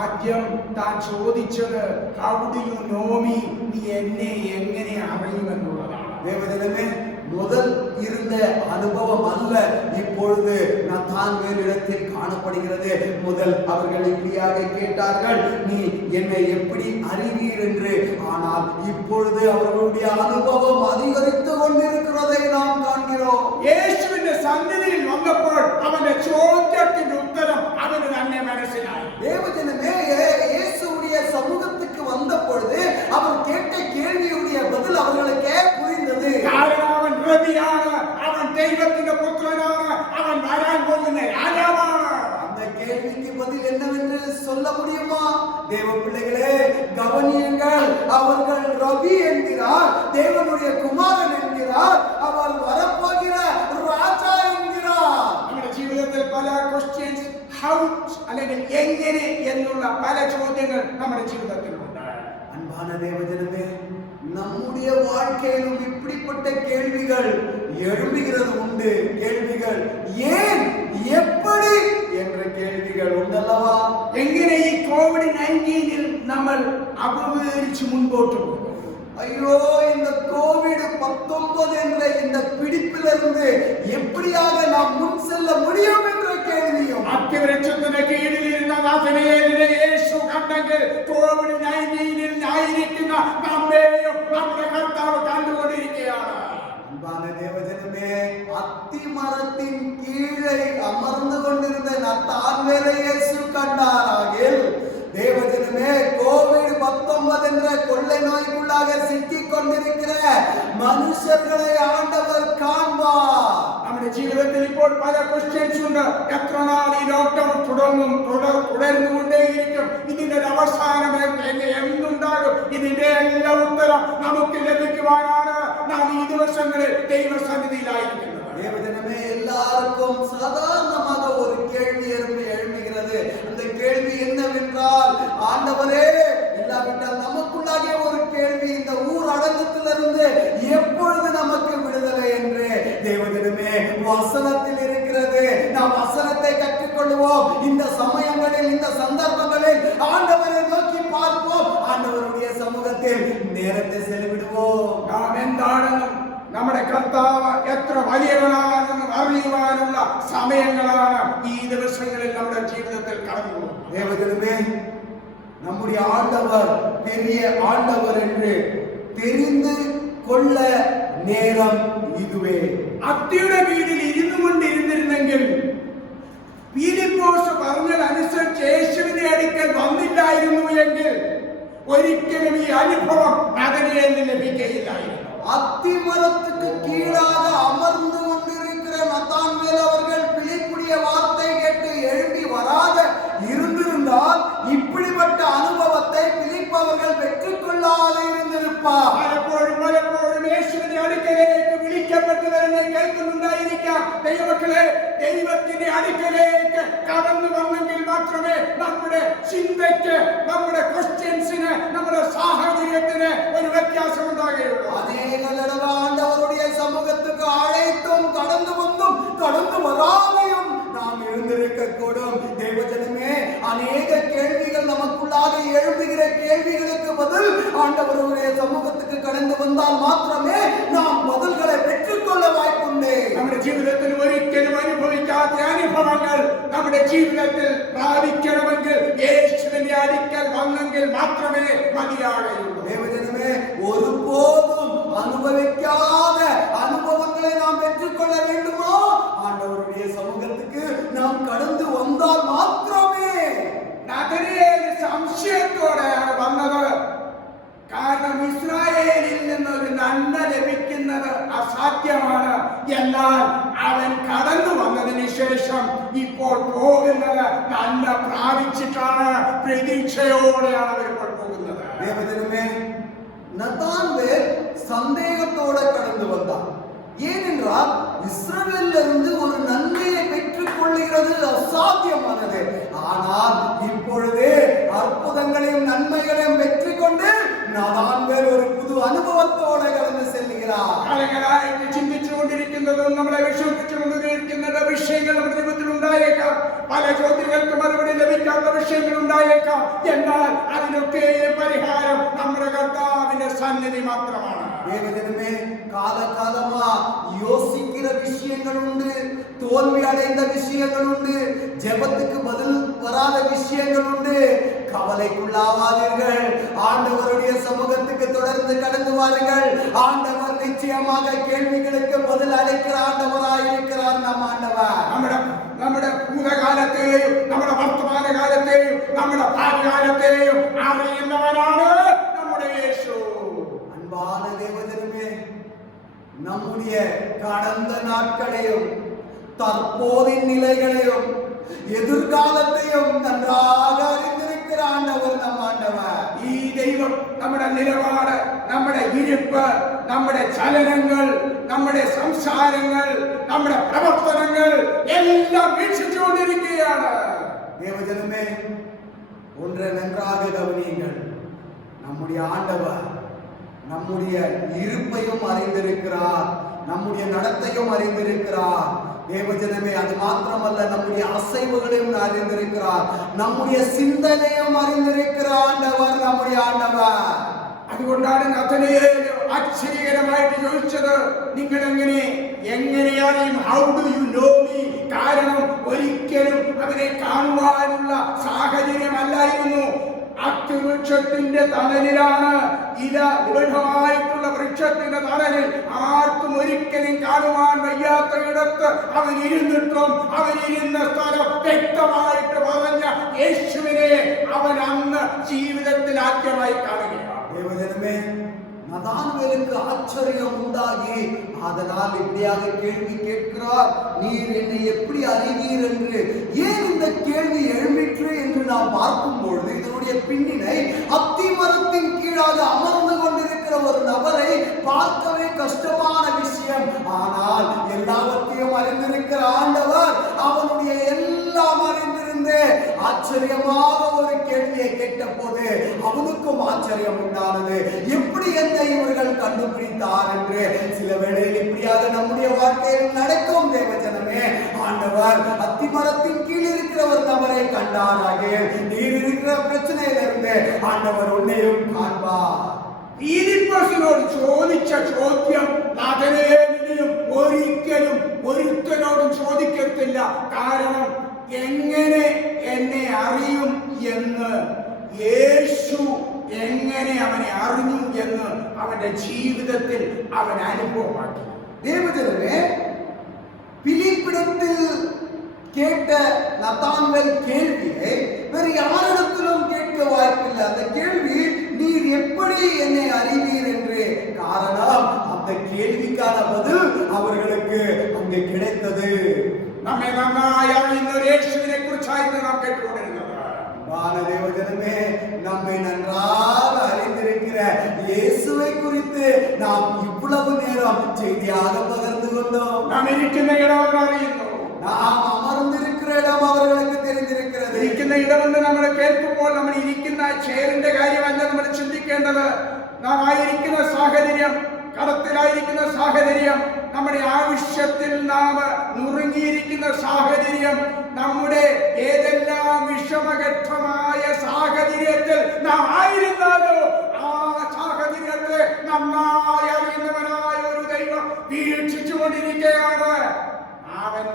ആദ്യം താൻ ചോദിച്ചത് how do you know me, നീ എന്നെ എങ്ങനെ അറിയുമെന്നുള്ളതാണ്. தேவஜனமே, முதல் இருந்த அனுபவம் அல்ல இப்பொழுது நத்தான்வேலிடத்தில் காணப்படுகிறது. முதல் அவர்கள் இப்படியாக கேட்டார்கள், நீ என்னை எப்படி அறிவீர் என்று. ஆனால் இப்பொழுது அவர்களுடைய அனுபவம் அதிகரித்து கொண்டிருக்கிறதை நாம் காண்கிறோம். യേശുവിന്റെ സന്നിധിയിൽ വന്നപ്പോൾ അവന്റെ ചോദ്യത്തിന്റെ ഉത്തരം അവന് തന്നെ മനസ്സിലായി. தேவஜனமே, இயேசுவுடைய சமூகத்துக்கு வந்த பொழுது அவர் கேட்ட கேள்வியுடைய பதில் அவர்களுக்கே புரிந்தது. കാരണം അവൻ റബിയാണ്, അവൻ ദൈവത്തിന്റെ പുത്രനാണ്, അവൻ വരാൻ പോകുന്ന രാജാവാണ്. அந்த கேள்விக்கு பதில் என்னவென்று சொல்ல முடியுமா? தேவ பிள்ளைகளே, கவனியுங்கள். அவர்கள் ரபி என்கிறார், தேவனுடைய குமாரன் என்கிறார், அவர் வரப்போகிற ராஜா என்கிறார். നമ്മുടെ ജീവിതത്തിൽ പല ക്വസ്റ്റ്യൻസ്, ഹൗ അല്ലെങ്കിൽ എങ്ങനെ എന്നുള്ള പല ചോദ്യങ്ങൾ നമ്മുടെ ജീവിതത്തിലുണ്ട്. அன்பான தேவஜனமே, நம்முடைய வாழ்க்கையிலும் இப்படிப்பட்ட கேள்விகள் எழும்புகிறது உண்டு. கேள்விகள் ஏன், எப்படி என்ற കേൾവികൾ ഉണ്ടല്ലവാ. എങ്ങനെ ഈ COVID-19 നമ്മൾ അപവേരിച്ച് മുൻപോട്ട് പോകും? ஐயோ, இந்த கோவிட்-19 என்ற இந்த பிடிப்பிலிருந்து எப்படியாக நாம் முன் செல்ல முடியும் என்ற கேள்வியும். അത്തിവൃക്ഷത്തിന് കീഴിലിരുന്ന നാഥനയേലിനെ യേശു കണ്ടെങ്കിൽ COVID-19 ആയിരിക്കുന്ന നമ്മെയും നമ്മുടെ കർത്താവ് കണ്ടുകൊണ്ടിരിക്കുകയാണ്. அன்பான தேவஜனமே, அத்தி மரத்தின் கீழே அமர்ந்து கொண்டிருந்த நத்தான்வேலை இயேசு கண்டாராகில், தேவஜனமே, கோவிட்-19 என்ற கொள்ளை நோய்க்குள்ளாக சிக்கிக் கொண்டிருக்கிற மனுஷர்களை ஆண்டவர் காண்பார். നമ്മുടെ ജീവിതത്തിൽ ഇപ്പോൾ പല ക്വസ്റ്റ്യൻസ് ഉണ്ട്. എത്ര നാൾ ഈ ലോക്ക്ഡൌൺ തുടർന്നുകൊണ്ടേയിരിക്കും? ഇതിന്റെ അവസാനം എന്നുണ്ടാകും? ഇതിന്റെ എല്ലാ ഉത്തരം നമുക്ക് ലഭിക്കുവാനാണ് നാം ഈ ദിവസങ്ങളിൽ ദൈവസന്നിധിയിലായിരിക്കുന്നത്. தேவஜனமே, எல்லாருக்கும் சாதாரணமாக ஒரு கேள்வி எழும்புகிறது. அந்த கேள்வி என்னவென்றால், ஆண்டவரே, இல்லாவிட்டால் நமக்குள்ளாகிய ஒரு கேள்வி, இந்த ஊர் அடக்கத்திலிருந்து எப்பொழுது நமக்கு விடுதலை என்று. தேவஜனமே, வசனத்தில் இருக்கிறது. நாம் வசனத்தை கற்றுக்கொள்வோம். இந்த சமயங்களில், இந்த சந்தர்ப்பங்களில் ஆண்டவரை நோக்கி பார்ப்போம். ஆண்டவருடைய சமூகத்தில் நேரத்தை செலவிடுவோம். നാം എന്താണെന്നും നമ്മുടെ കർത്താവ് എത്ര വലിയവനാണെന്നും അറിയുവാനുള്ള സമയങ്ങളാണ് ഈ ദിവസങ്ങളിൽ നമ്മുടെ ജീവിതത്തിൽ കടന്നു പോകുന്നത്. தேவஜனமே, நம்முடைய ஆண்டவர் பெரிய ஆண்டவர் என்று தெரிந்து கொள்ள நேரம் இதுவே. അത്തിയുടെ കീഴിൽ ഇരുന്നു കൊണ്ടിരുന്നിരുന്നെങ്കിൽ ഫിലിപ്പോസ് പറഞ്ഞതനുസരിച്ച് യേശുവിന്റെ അടുക്കൽ വന്നില്ലായിരുന്നു എങ്കിൽ ഒരിക്കലും ഈ അനുഭവം നഥനയേലിന് ലഭിക്കുകയില്ലായിരുന്നു. அத்தி மரத்துக்கு கீழாக அமர்ந்து கொண்டிருக்கிற நத்தான்வேல் அவர்கள் பிலிப்புடைய வார்த்தை கேட்டு எழும்பி வராத இருந்திருந்தால் இப்படிப்பட்ட அனுபவத்தை பிலிப் அவர்கள் பெற்றுக்கொள்ளாத இருந்திருப்பார். പലപ്പോഴും യേശുവിന്റെ അടുക്കലേക്ക് വിളിക്കപ്പെട്ടവരെ കേൾക്കുന്നുണ്ടായിരിക്കാം. ദൈവമക്കളെ, ദൈവത്തിന്റെ അടുക്കലേക്ക് കടന്നു വന്നെങ്കിൽ മാത്രമേ നമ്മുടെ ചിന്തയ്ക്ക്, നമ്മുടെ ക്വസ്റ്റ്യൻസിന്, നമ്മുടെ സാഹചര്യത്തിന് ഒരു വ്യത്യാസം ഉണ്ടാകുകയുള്ളൂ. அநேக தடவை ஆண்டவருடைய சமூகத்துக்கு அழைத்தும் கடந்து வந்தும் கடந்து வராமையும் நாம் இருந்திருக்க கூடும். தேவஜனமே, அநேக கேள்விகள் நமக்குள்ளாக எழுப்புகிற கேள்விகளுக்கு பதில் ஆண்டவருடைய சமூகத்துக்கு கடந்து வந்தால் மாத்திரமே நாம் பதில்களை பெற்றுக்கொள்ள வாய்ப்புண்டு. നമ്മുടെ ജീവിതത്തിൽ ഒരിക്കലും അനുഭവിക്കാത്ത അനുഭവങ്ങൾ നമ്മുടെ ജീവിതത്തിൽ പ്രാപിക്കണമെങ്കിൽ യേശുവിന്റെ അടുക്കൽ വന്നെങ്കിൽ മാത്രമേ മതിയാകുള്ളൂ. தேவஜனமே, ஒருபோதும் அனுபவிக்காத அனுபவங்களை நாம் பெற்றுக்கொள்ள வேண்டுமோ, ஆண்டவருடைய சமூகத்துக்கு நாம் கடந்து வந்தால் மாத்திரமே. നഥനയേൽ സംശയത്തോടെയാണ് വന്നത്. കാരണം ഇസ്രായേലിൽ നിന്നൊരു നന്മ ലഭിക്കുന്നത് അസാധ്യമാണ്. എന്നാൽ അവൻ കടന്നു വന്നതിന് ശേഷം ഇപ്പോൾ പോകുന്നത് നന്മ പ്രാപിച്ചിട്ടാണ്. പ്രതീക്ഷയോടെയാണ് അവർ ഇപ്പോൾ പോകുന്നത്. தேவஜனமே, நத்தான்வேல் சந்தேகத்தோட கடந்து வந்தான். ஏனென்றால் இஸ்ரவேலிலிருந்து ஒரு நன்மையை பெற்றுக் கொள்கிறது அசாத்தியமானது. ஆனால் இப்பொழுது அற்புதங்களையும் நன்மைகளையும் பெற்றுக் கொண்டு நத்தான்வேல் ஒரு புது அனுபவத்தோட கடந்து செல்கிறார். കാലങ്ങളായിട്ട് ചിന്തിച്ചുകൊണ്ടിരിക്കുന്നതും നമ്മളെ വിഷമിപ്പിച്ചുകൊണ്ടിരിക്കുന്ന വിഷയങ്ങൾ നമ്മുടെ ജീവിതത്തിൽ ഉണ്ടായേക്കാം. പല ചോദ്യങ്ങൾക്ക് മറുപടി ലഭിക്കാത്ത വിഷയങ്ങൾ ഉണ്ടായേക്കാം. എന്നാൽ അതിനൊക്കെ പരിഹാരം നമ്മുടെ കർത്താവിന്റെ സന്നിധി മാത്രമാണ്. தேவஜனமே, காலகாலமா யோசிக்கிற விஷயங்கள் உண்டு, தோல்வி அடைந்த விஷயங்கள் உண்டு, ஜெபத்துக்கு பதில் வராத விஷயங்கள் உண்டு. கவலைக்குள்ளாவாதீர்கள். ஆண்டவருடைய சமூகத்துக்கு தொடர்ந்து கடந்து வாருங்கள். ஆண்டவர் நிச்சயமாக கேள்விகளுக்கு பதில் அளிக்கிற ஆண்டவராய் இருக்கிறார். நம் ஆண்டவர் നമ്മുടെ ഭൂതകാലത്തെയും നമ്മുടെ വർത്തമാനകാലത്തെയും നമ്മുടെ ഭാവികാലത്തെയും അറിയുന്നവനാണ് നമ്മുടെ യേശു. அன்பான தேவஜனமே, நம்முடைய கடந்த நாட்களையும் தற்போதைய நிலைகளையும் எதிர்காலத்தையும் நன்றாக அறிந்திருக்கிற ஆண்டவர் நம் ஆண்டவர். ഈ ദൈവം നമ്മുടെ നിലപാട്, നമ്മുടെ ഇരിപ്പ്, നമ്മുടെ ചലനങ്ങൾ, നമ്മുടെ സംസാരങ്ങൾ, നമ്മുടെ പ്രവർത്തനങ്ങൾ എല്ലാം വീക്ഷിച്ചുകൊണ്ടിരിക്കുകയാണ്. தேவஜனமே, ஒன்றை நன்றாக கவனியுங்கள். நம்முடைய ஆண்டவர் நம்முடைய இருப்பையும் அறிந்திருக்கிறார், நம்முடைய நடத்தையும் அறிந்திருக்கிறார். தேவஜனமே, அது மாத்திரமல்ல, நம்முடைய அசைவுகளையும் அறிந்திருக்கிறார், நம்முடைய சிந்தனையும் அறிந்திருக்கிற ஆண்டவர் நம்முடைய ആണ്ടവർ. അതുകൊണ്ടാണ് നഥനയേൽ ആശ്ചര്യകരമായിട്ട് ചോദിച്ചത്, നിങ്ങൾ എങ്ങനെ അറിയും? How do you know me? കാരണം ഒരിക്കലും അവരെ കാണുവാനുള്ള സാഹചര്യമല്ലായിരുന്നു. അത്തിവൃക്ഷത്തിന്റെ തണലിലാണ്, ഇല ദൃഢമായിട്ടുള്ള വൃക്ഷത്തിന്റെ തണലിൽ ആർക്കും ഒരിക്കലും കാണുവാൻ വയ്യാത്ത ഇടത്ത് അവൻ ഇരുന്നിട്ടും അവനിരുന്ന സ്ഥലം വ്യക്തമായിട്ട് പറഞ്ഞ യേശുവിനെ അവൻ അന്ന് ജീവിതത്തിൽ ആദ്യമായി കാണുകയാണ്. தேவஜனமே, நதான்வேலுக்கு ஆச்சரியம் உண்டாகி அதனால் இப்படியாக கேள்வி கேட்கிறார், நீர் என்னை எப்படி அறிவீர் என்று. ஏன் இந்த கேள்வி எழும்பிற்று என்று நாம் பார்க்கும் பொழுது இதனுடைய பின்னினை, அத்தி மரத்தின் கீழாக அமர்ந்து கொண்டிருக்கிற ஒரு நபரை பார்க்கவே கஷ்டமான விஷயம். ஆனால் எல்லாவற்றையும் அறிந்திருக்கிற ஆண்டவர் அவனுடைய எல்லாம் அறிந்திருந்தே ஆச்சரியமாக ஒரு கேள்வியை கேட்ட போது அவனுக்கும் ஆச்சரியம் உண்டானது. எப்படி என்னை இவர்கள் கண்டுபிடித்தார் என்று. சில வேளையில் இப்படியாக நம்முடைய வாழ்க்கையில் நடக்கும் தேவஜனமே. ஆண்டவர் அத்திமரத்தின் கீழ் இருக்கிற ஒரு நபரை கண்டாராக, நீர் இருக்கிற பிரச்சனையிலிருந்து ஆண்டவர் உன்னையும் காண்பார். ഫിലിപ്പോസിനോട് ചോദിച്ച ചോദ്യം നഥനയേലിനും ഒരിക്കലും ഒരുത്തനോടും ചോദിക്കത്തില്ല. കാരണം എങ്ങനെ എന്നെ അറിയും എന്ന്, യേശു എങ്ങനെ അവനെ അറിഞ്ഞു എന്ന് അവന്റെ ജീവിതത്തിൽ അവൻ അനുഭവമാക്കി. தேவஜனமே, பிலிப்பிடத்தில் கேட்ட நதான்வேல் கேள்வியை வேறு யாரிடத்திலும் கேட்க வாய்ப்பில்லை. அந்த கேள்வி, நீர் எப்படி என்னை அறிவீர் என்று. காரணம், அந்த கேள்விக்கான பதில் அவர்களுக்கு அங்கே கிடைத்தது. നമ്മെ നന്നായി അറിയുന്ന ഒരു യേശുവിനെ കുറിച്ചായിരുന്നു നാം കേട്ടുകൊണ്ടിരുന്നത്. தேவஜனமே, நம்மை நன்றாக அறிந்திருக்கிற இயேசுவை குறித்து நாம் இவ்வளவு நேரம் செய்தியாக பகிர்ந்து கொண்டோம். നാം ഇരിക്കുന്ന ഇടം അവർ അറിയുന്നു, நாம் அமர்ந்திருக்கிற இடம் அவர்களுக்கு தெரிந்திருக்கிறது. ഇരിക്കുന്ന ഇടമെന്ന് നമ്മൾ കേൾക്കുമ്പോൾ നമ്മൾ ഇരിക്കുന്ന ചെയറിന്റെ കാര്യമല്ല നമ്മൾ ചിന്തിക്കേണ്ടത്. നാം ആയിരിക്കുന്ന സാഹചര്യം, കടത്തിലായിരിക്കുന്ന സാഹചര്യം, നമ്മുടെ ആവശ്യത്തിൽ നാം നുറുങ്ങിയിരിക്കുന്ന സാഹചര്യം, നമ്മുടെ ഏതെല്ലാം വിഷമഘട്ടമായ സാഹചര്യത്തിൽ നാം ആയിരുന്നാലോ ആ സാഹചര്യത്തെ നന്നായി അറിയുന്നവനായ ഒരു ദൈവം വീക്ഷിച്ചുകൊണ്ടിരിക്കുകയാണ്. അവൻ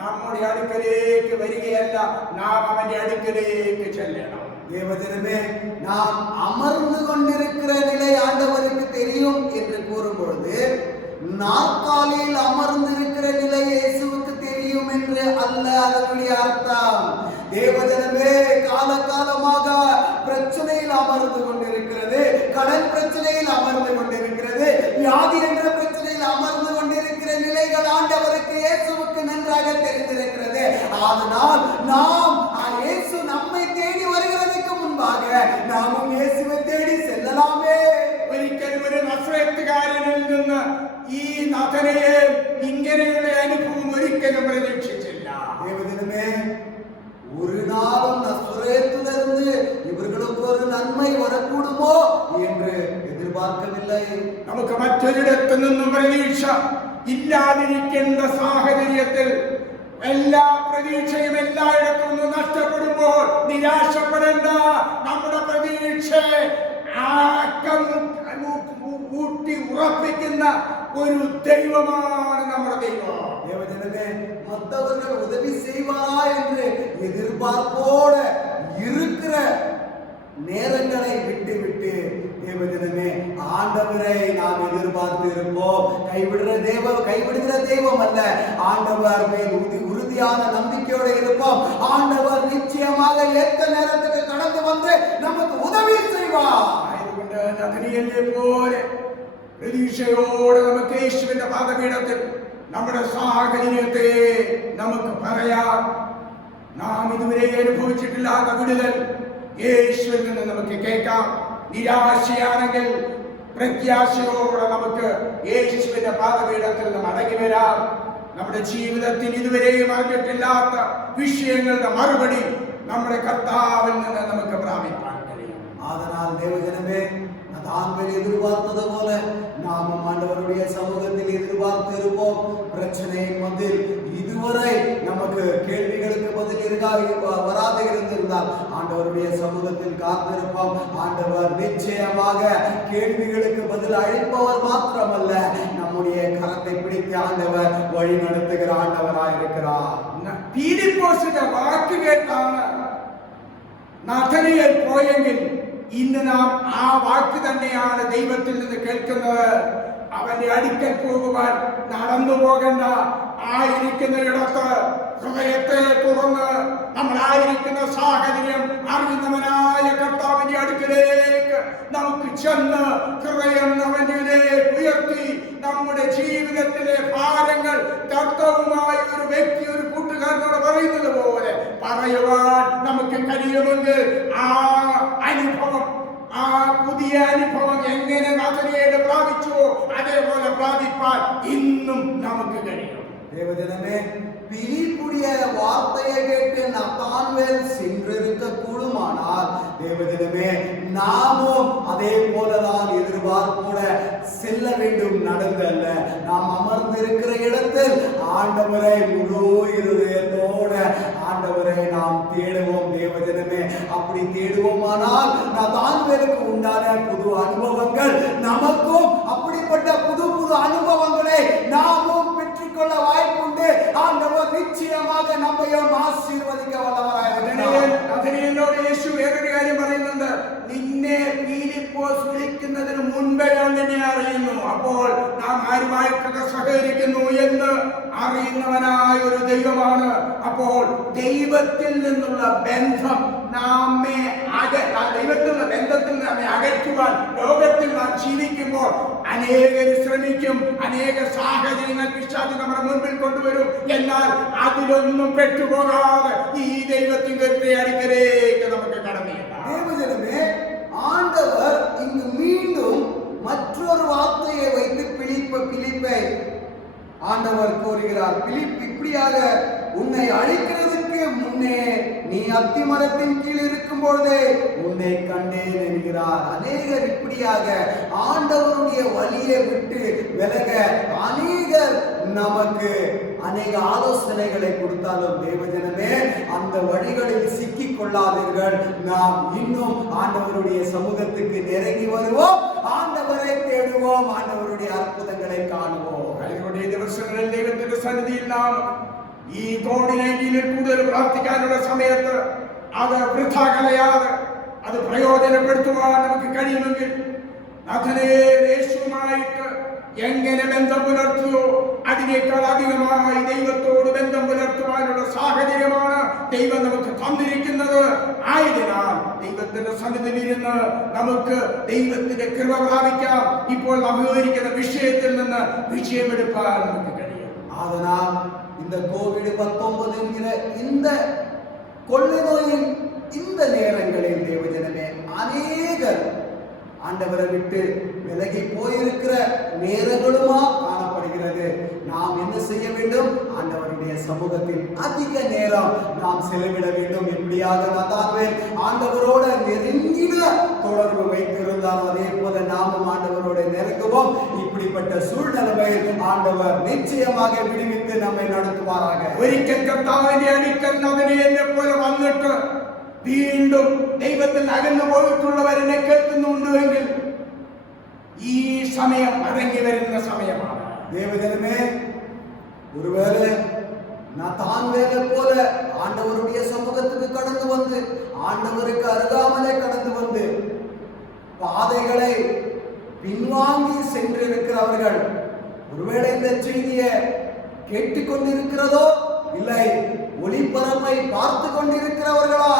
നമ്മുടെ അടുക്കലേക്ക് വരികയല്ല, നാം അവന്റെ അടുക്കലേക്ക് ചെല്ലണം. தேவஜனமே, நாம் அமர்ந்து கொண்டிருக்கிற நிலை ஆண்டவருக்கு தெரியும் என்று கூறும் பொழுது, நாற்காலியில் அமர்ந்திருக்கிற நிலை இயேசுவுக்கு தெரியும் என்று அல்ல அதனுடைய அர்த்தம். தேவஜனமே, காலகாலமாக பிரச்சனையில் அமர்ந்து கொண்டிருக்கிறது, கடன் பிரச்சனையில் அமர்ந்து கொண்டிருக்கிறது, வியாதி என்ற பிரச்சனையில் அமர்ந்து கொண்டிருக்கிற நிலைகள் ஆண்டவருக்கு இயேசுவுக்கு நன்றாக தெரிந்திருக்கிறது. அதனால் நாம் இயேசு நம்மை தேடி வருகிறதுக்கு முன்பாக நாமும் இயேசுவை தேடி செல்லலாமே. ഒരിക്കലും ഒരു നസ്രയത്തുകാരനിൽ നിന്ന് ഈ നഥനയേൽ ഇങ്ങനെയുള്ള അനുഭവം ഒരിക്കലും പ്രതീക്ഷിച്ചില്ല. தேவஜனமே, ஒரு நாளும் நஸ்ரேத்திலிருந்து இவர்களுக்கு ஒரு நன்மை வரக்கூடுமோ என்று எதிர்பார்க்கவில்லை. നമുക്ക് മറ്റൊരിടത്തു നിന്നും പ്രതീക്ഷ ഇല്ലാതിരിക്കേണ്ട സാഹചര്യത്തിൽ എല്ലാ പ്രതീക്ഷയും എല്ലായിടത്തു നിന്നും നഷ്ടപ്പെടുമ്പോൾ നിരാശപ്പെടേണ്ട. നമ്മുടെ പ്രതീക്ഷ ഊട്ടി ഉറപ്പിക്കുന്ന ഒരു ദൈവമാണ് നമ്മുടെ ദൈവം. தேவஜனமே, மற்றவர்கள் உதவி செய்வாரா என்று எதிர்பார்ப்போட இருக்கிற நேரங்களை விட்டு விட்டு தேவஜனமே, ஆண்டவரை நாம் எதிர்பார்த்து இருப்போம். கைவிடுகிற தெய்வம் அல்ல. ஆண்டவர் மேல் உறுதியான நம்பிக்கையோடு இருப்போம். ஆண்டவர் நிச்சயமாக ஏற்ற நேரத்துக்கு கடந்து வந்து நமக்கு உதவி செய்வார். ആയതുകൊണ്ട് നഥനയേലിനെ പോലെ പ്രതീക്ഷയോടെ നമുക്ക് യേശുവിന്റെ പാദപീഠത്തിൽ നമ്മുടെ സാഹചര്യത്തെ നമുക്ക് പറയാം. നാം ഇതുവരെ അനുഭവിച്ചിട്ടില്ലാത്ത വിടുതൽ യേശുവിൽ നിന്ന് നമുക്ക് കേൾക്കാം. നിരാശയാണെങ്കിൽ പ്രത്യാശയോടെ നമുക്ക് യേശുവിന്റെ പാദപീഠത്തിൽ നിന്ന് മടങ്ങി വരാം. നമ്മുടെ ജീവിതത്തിൽ ഇതുവരെയും അറിഞ്ഞിട്ടില്ലാത്ത വിഷയങ്ങളുടെ മറുപടി നമ്മുടെ കർത്താവിൽ നിന്ന് നമുക്ക് പ്രാപിക്കാൻ കഴിയും. அதனால் தேவஜனமே, நதான்வேல் எதிர்பார்த்தது போல நாமும் ஆண்டவருடைய சமூகத்தில் எதிர்பார்த்து இருப்போம். பிரச்சனையின் மத்தியில் இதுவரை நமக்கு கேள்விகளுக்கு பதில் வராது இருந்திருந்தால் ஆண்டவருடைய சமூகத்தில் காத்திருப்போம். ஆண்டவர் நிச்சயமாக கேள்விகளுக்கு பதில் அளிப்பவர் மாத்திரமல்ல, நம்முடைய கரத்தை பிடித்து ஆண்டவர் வழி நடத்துகிற ஆண்டவராய் இருக்கிறார். പീലിപ്പോസിന്റെ വാക്ക് കേട്ടാണ് നഥനയേൽ പോയെങ്കിൽ ഇന്ന് നാം ആ വാക്ക് തന്നെയാണ് ദൈവത്തിൽ നിന്ന് കേൾക്കുന്നത്. അവന്റെ അടുക്കൽ പോകുവാൻ നടന്നു പോകണ്ട. ആയിരിക്കുന്ന ഇടത്ത് ഹൃദയത്തെ തുറന്ന് നമ്മളായിരിക്കുന്ന സാഹചര്യം അറിയുന്നവനായ കർത്താവിന്റെ അടുക്കലേക്ക് നമുക്ക് ചെന്ന് ഹൃദയം അവനിലേക്ക് ഉയർത്തി നമ്മുടെ ജീവിതത്തിലെ ഭാരങ്ങൾ കർത്താവുമായ ഒരു വ്യക്തി ഒരു കൂട്ടുകാരനോട് പറയുന്നത് പോലെ പറയുവാൻ നമുക്ക് കഴിയുമെങ്കിൽ ആ അനുഭവം, ആ പുതിയ അനുഭവം എങ്ങനെ നഥനയേൽ പ്രാപിച്ചുവോ അതേപോലെ പ്രാപിപ്പാൻ ഇന്നും നമുക്ക് കഴിയും. தேவஜனமே, பிலிப்புடைய வார்த்தையை கேட்டு நத்தான்வேல் சென்றிருக்க கூடுமானால் தேவஜனமே நாமும் அதே போலதான் எதிர்பார்ப்போட செல்ல வேண்டும். நடந்தல்ல, நாம் அமர்ந்திருக்கிற இடத்தில் ஆண்டவரை முழு இருதயத்தோட ஆண்டவரை நாம் தேடுவோம். தேவஜனமே, அப்படி தேடுவோமானால் நத்தான்வேலுக்கு உண்டான புது அனுபவங்கள் நமக்கும் அப்படிப்பட்ட புது புது அனுபவங்களை நாமும் பெற்றுக்கொள்ள வாய்ப்புண்டு. ஆண்டவர் நிச்சயமாக நம்மையும் ஆசீர்வதிக்க வல்லவராயிருக்கிறார். നഥനയേലിനോട് യേശു വേറൊരു കാര്യം പറയുന്നുണ്ട്. നിന്നെ ഫിലിപ്പോസ് വിളിക്കുന്നതിന് മുൻപേ ഞാൻ നിന്നെ അറിയുന്നു. അപ്പോൾ നാം ആരുമായിട്ടൊക്കെ സഹകരിക്കുന്നു എന്ന് അറിയുന്നവനായ ഒരു ദൈവമാണ്. അപ്പോൾ ദൈവത്തിൽ നിന്നുള്ള ബന്ധം നമ്മെ ദൈവത്തിലുള്ള ബന്ധത്തിൽ നമ്മെ അകറ്റുവാൻ ലോകത്തിൽ നാം ജീവിക്കുമ്പോൾ അനേകർ ശ്രമിക്കും, അനേക സാഹചര്യങ്ങൾ പിശാച് നമ്മുടെ മുൻപിൽ കൊണ്ടുവരും. എന്നാൽ അതിലൊന്നും പെട്ടുപോകാതെ ഈ ദൈവത്തിന്റെ അടുക്കലേക്ക് നമുക്ക് കടന്നു ചെല്ലാം. தேவஜனமே, ஆண்டவர் இங்கு மீண்டும் மற்றொரு வார்த்தையை வைத்து பிலிப்பை ஆண்டவர் கூறுகிறார். பிலிப், இப்படியாக உன்னை அழிக்கிறதுக்கு முன்னே நீ அத்திமரத்தின் கீழ் இருக்கும் பொழுதே உன்னை கண்டேன் என்கிறார். அநேகர் இப்படியாக ஆண்டவருடைய வழியை விட்டு விலக அநேகர் நமக்கு அநேக ஆலோசனைகளை கொடுத்தாலும் தேவஜனமே, அந்த வழிகளில் சிக்கிக் கொள்ளாதீர்கள். நாம் இன்னும் ஆண்டவருடைய சமூகத்துக்கு நெருங்கி வருவோம், ஆண்டவரை தேடுவோம், ஆண்டவருடைய அற்புதங்களை காணுவோம். അതിനുடைய ദിവസങ്ങളിൽ ദൈവത്തിന്റെ സന്നിധിയിൽ നാം ഈ കോവിഡ്-19 കൂടുതൽ പ്രാർത്ഥിക്കാനുള്ള സമയത്ത് അത് വൃഥ കളയാതെ അത് പ്രയോജനപ്പെടുത്തുവാൻ നമുക്ക് കഴിയുമെങ്കിൽ നഥനയേൽ യേശുവുമായിട്ട് എങ്ങനെ ബന്ധം പുലർത്തിയോ അതിനേക്കാൾ അധികമായി ദൈവത്തോട് ബന്ധം പുലർത്തുവാനുള്ള സാഹചര്യമാണ് ദൈവം നമുക്ക് തന്നിരിക്കുന്നത്. ആയതിനാൽ ദൈവത്തിന്റെ സന്നിധിയിലിരുന്ന് നമുക്ക് ദൈവത്തിന്റെ കൃപ പ്രാപിക്കാം. ഇപ്പോൾ അഭിമുഖീകരിക്കുന്ന വിഷയത്തിൽ നിന്ന് വിജയമെടുക്കാൻ നമുക്ക് കഴിയും. அதனால் இந்த கோவிட்-19 என்கிற இந்த கொள்ளை நோயின் இந்த நேரங்களில் தேவஜனமே அநேகர் ஆண்டவரை விட்டு விலகி போயிருக்கிற நேரங்களுமா காணப்படுகிறது. நாம் என்ன செய்ய வேண்டும்? ஆண்டவருடைய சமூகத்தில் அதிக நேரம் நாம் செலவிட வேண்டும். எப்படியாக நத்தான்வேல் ஆண்டவரோட நெருங்கின தொடர்பு வைத்திருந்தார், அதே போல நாமும் ஆண்டவரோட நெருங்குவோம். இப்படிப்பட்ட சூழ்நிலையில் ஆண்டவர் நிச்சயமாக விடுவித்து நம்மை நடத்துவாராக. ഒരിക്കൽ കർത്താവിന്റെ അടുക്കൽ നഥനയേലിനെ പോലെ വന്നിട്ട് വീണ്ടും ദൈവത്തിൽ അകന്നു പോയിട്ടുള്ളവരെന്നെ കേൾക്കുന്നുണ്ടെങ്കിൽ ഈ സമയം മടങ്ങി വരുന്ന സമയമാണ്. தேவஜனமே, ஒருவேளை நத்தான்வேலை போல ஆண்டவருடைய சமூகத்துக்கு கடந்து வந்து ஆண்டவருக்கு அருகாமலே கடந்து வந்து பாதைகளை பின்வாங்கி சென்றிருக்கிறவர்கள் ஒருவேளை இந்த செய்தியை கேட்டுக்கொண்டிருக்கிறதோ இல்லை ஒளிபரப்பை பார்த்து கொண்டிருக்கிறவர்களா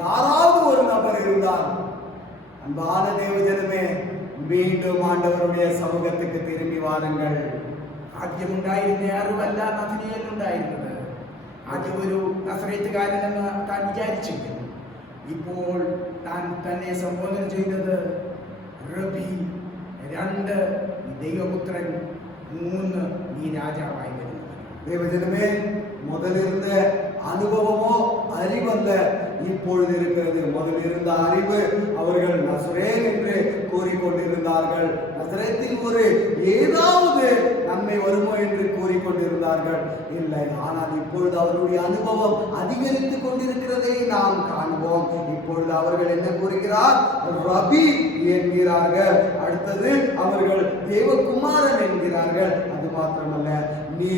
யாராவது ஒரு நபர் இருந்தால் அன்பான தேவஜனமே, மீண்டும் ஆண்டவருடைய சமூகத்துக்கு திரும்பி வாருங்கள். ആദ്യമുണ്ടായിരുന്ന അറിവല്ല നഥനയേലിനുണ്ടായിരുന്നത്. ആദ്യം ഒരു നസറേത്തുകാരനെന്ന് താൻ വിചാരിച്ചെങ്കിൽ ഇപ്പോൾ താൻ തന്നെ സംബോധന ചെയ്തത് റബി, 2 ദൈവപുത്രൻ, 3 നീ രാജാവായി വരുന്നത്. தேவஜனமே, முதலிருந்த அனுபவமோ அறிவல்ல, இப்பொழுது இருக்கிறது. முதல் இருந்த அறிவு, அவர்கள் நசரேன் என்று கூறிக்கொண்டிருந்தார்கள். நசரேத்தில் ஒரு ஏதாவது நன்மை வருமோ என்று கூறிக்கொண்டிருந்தார்கள். இல்லை, ஆனால் இப்பொழுது அவருடைய அனுபவம் அதிகரித்துக் கொண்டிருக்கிறதை நாம் காண்போம். இப்பொழுது அவர்கள் என்ன கூறுகிறார்? ரபி என்கிறார்கள். அடுத்தது அவர்கள் தேவகுமாரன் என்கிறார்கள். அது மாத்திரமல்ல, நீ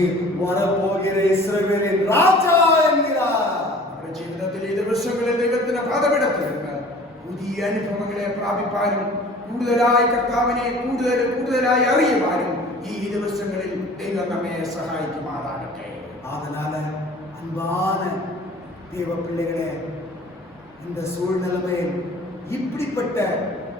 வரப்போகிற இஸ்ரவேலின் ராஜா என்கிறார். ജീവിതത്തിൽ ഈ ദിവസങ്ങളിൽ ദൈവത്തിന്റെ പാദപീഠത്തിൽ പുതിയ അനുഭവങ്ങളെ പ്രാപിപ്പാനും കൂടുതലായി കർത്താവിനെ കൂടുതലായി അറിയുവാനും ഈ ദിവസങ്ങളിൽ ദൈവം നമ്മെ സഹായിക്കുമാറാകട്ടെ. அதனால அன்பான தேவ பிள்ளைகளே, இந்த சூழ்நிலைமையில் இப்படிப்பட்ட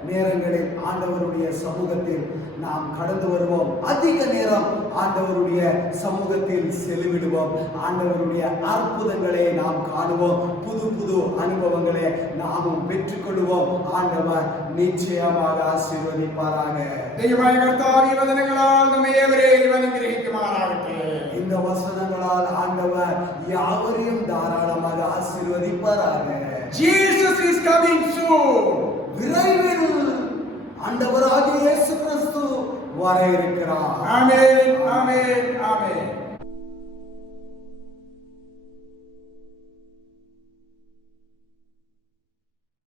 நேரங்களில் ஆண்டவருடைய சமூகத்தில் நாம் கடந்து வருவோம். அதிக நேரம் ஆண்டவருடைய சமூகத்தில் செலவிடுவோம். ஆண்டவருடைய அற்புதங்களை நாம் காணுவோம். புது புது அனுபவங்களை நாமும் பெற்றுக்கொள்வோம். ஆண்டவர் நிச்சயமாக ஆசீர்வதிப்பாராக. ദൈവമായ കർത്താവ് ഈ വചനങ്ങളാൽ നമ്മെ ഏവരെയും അനുഗ്രഹിക്കുമാറാകട്ടെ. இந்த வசனங்களால் ஆண்டவர் யாவரையும் தாராளமாக ஆசீர்வதிப்பாராக. Jesus is coming soon. விரைவில் ஆண்டவராகிய இயேசு கிறிஸ்து வர இருக்கிறார். ஆமென், ஆமென், ஆமென்.